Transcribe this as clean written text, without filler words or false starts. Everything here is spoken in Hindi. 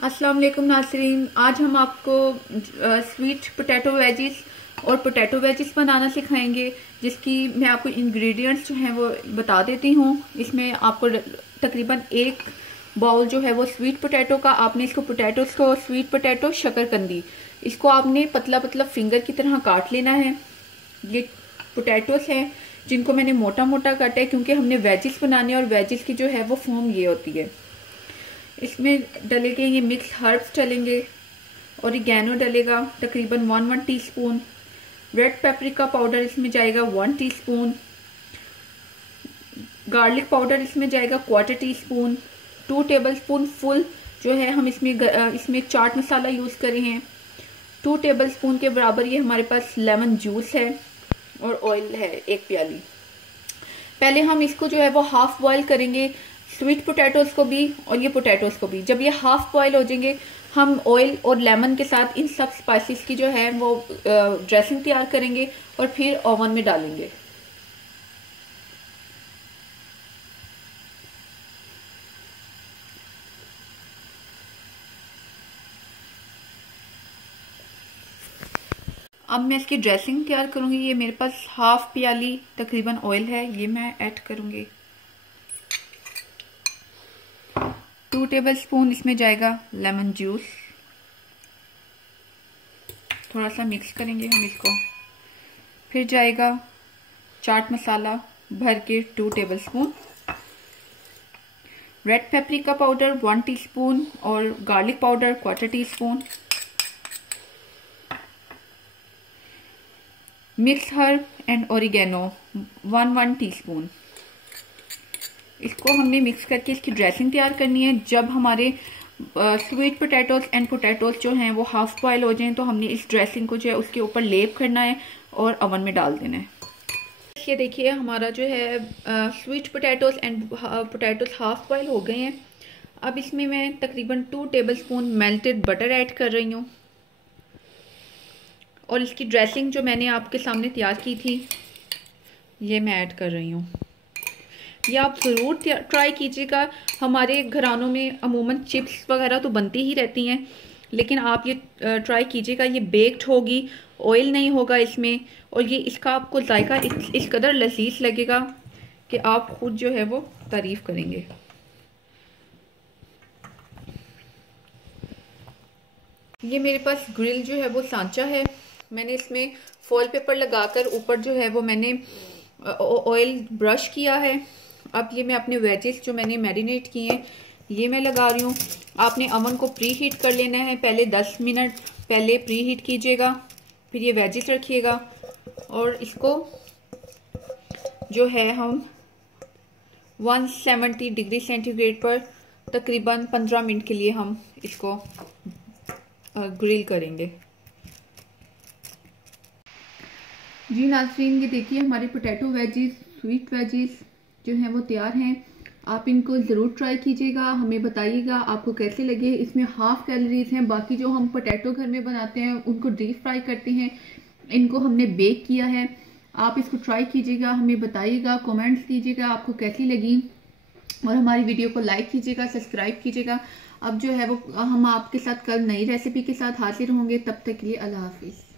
अस्सलाम वालेकुम नाज़रीन, आज हम आपको स्वीट पोटैटो वेजिस और पोटैटो वेजिस बनाना सिखाएंगे, जिसकी मैं आपको इंग्रेडिएंट्स जो हैं वो बता देती हूँ। इसमें आपको तकरीबन एक बाउल जो है वो स्वीट पोटैटो का, आपने इसको पोटैटोस को स्वीट पोटैटो शकरकंदी, इसको आपने पतला पतला फिंगर की तरह काट लेना है। ये पोटैटोस हैं जिनको मैंने मोटा मोटा काटा है, क्योंकि हमने वेजिस बनाने और वेजिस की जो है वो फॉर्म ये होती है। इसमें डलेंगे ये मिक्स हर्ब्स डलेंगे, ऑरिगेनो डलेगा तकरीबन 1 टीस्पून, रेड पेपरिका पाउडर इसमें जाएगा 1 टीस्पून, गार्लिक पाउडर इसमें जाएगा 1/4 टीस्पून, 2 टेबलस्पून फुल जो है हम इसमें चाट मसाला यूज़ करे हैं, 2 टेबलस्पून के बराबर ये हमारे पास लेमन जूस है और ऑयल है 1 प्याली। पहले हम इसको जो है वो हाफ बॉयल करेंगे, स्वीट पोटैटोस को भी और ये पोटैटोस को भी। जब ये हाफ बॉयल हो जाएंगे, हम ऑयल और लेमन के साथ इन सब स्पाइसेस की जो है वो ड्रेसिंग तैयार करेंगे और फिर ओवन में डालेंगे। अब मैं इसकी ड्रेसिंग तैयार करूंगी। ये मेरे पास हाफ प्याली तकरीबन ऑयल है, ये मैं ऐड करूंगी। 2 टेबलस्पून इसमें जाएगा लेमन जूस, थोड़ा सा मिक्स करेंगे हम इसको। फिर जाएगा चाट मसाला भर के 2 tablespoon, red paprika powder 1 teaspoon और garlic powder 1/4 teaspoon, mix herb and oregano 1 teaspoon. इसको हमने मिक्स करके इसकी ड्रेसिंग तैयार करनी है। जब हमारे स्वीट पोटैटोस एंड पोटैटोस जो हैं वो हाफ बॉयल हो जाएं, तो हमने इस ड्रेसिंग को जो है उसके ऊपर लेप करना है और ओवन में डाल देना है। ये देखिए हमारा जो है sweet potatoes and potatoes half boil हो गए हैं। अब इसमें मैं तकरीबन 2 टेबलस्पून मेल्टेड बटर ऐड कर रही हूँ और इसकी ड्रेसिंग जो मैंने आपके सामने तैयार की थी ये मैं ऐड कर रही हूँ। ये आप ज़रूर ट्राई कीजिएगा। हमारे घरानों में अमूमन चिप्स वगैरह तो बनती ही रहती हैं, लेकिन आप ये ट्राई कीजिएगा। ये बेक्ड होगी, ऑयल नहीं होगा इसमें, और ये इसका आपको जायका इस कदर लजीज लगेगा कि आप खुद जो है वो तारीफ़ करेंगे। ये मेरे पास ग्रिल जो है वो सांचा है, मैंने इसमें फॉइल पेपर लगाकर ऊपर जो है वो मैंने ऑयल ब्रश किया है। अब ये मैं अपने वेजेस जो मैंने मैरिनेट किए हैं ये मैं लगा रही हूँ। आपने अवन को प्री हीट कर लेना है, पहले 10 मिनट पहले प्री हीट कीजिएगा, फिर ये वेजेस रखिएगा और इसको जो है हम 170 डिग्री सेंटीग्रेड पर तकरीबन 15 मिनट के लिए हम इसको ग्रिल करेंगे। जी नाज़रीन, ये देखिए हमारे पोटैटो वेजिस, स्वीट वेजिस जो हैं वो तैयार हैं। आप इनको ज़रूर ट्राई कीजिएगा, हमें बताइएगा आपको कैसे लगे। इसमें हाफ कैलोरीज हैं, बाकी जो हम पोटैटो घर में बनाते हैं उनको डीप फ्राई करते हैं, इनको हमने बेक किया है। आप इसको ट्राई कीजिएगा, हमें बताइएगा, कमेंट्स कीजिएगा आपको कैसी लगी, और हमारी वीडियो को लाइक कीजिएगा, सब्सक्राइब कीजिएगा। अब जो है वो हम आपके साथ कल नई रेसिपी के साथ हाजिर होंगे, तब तक के लिए अल्लाह हाफिज़।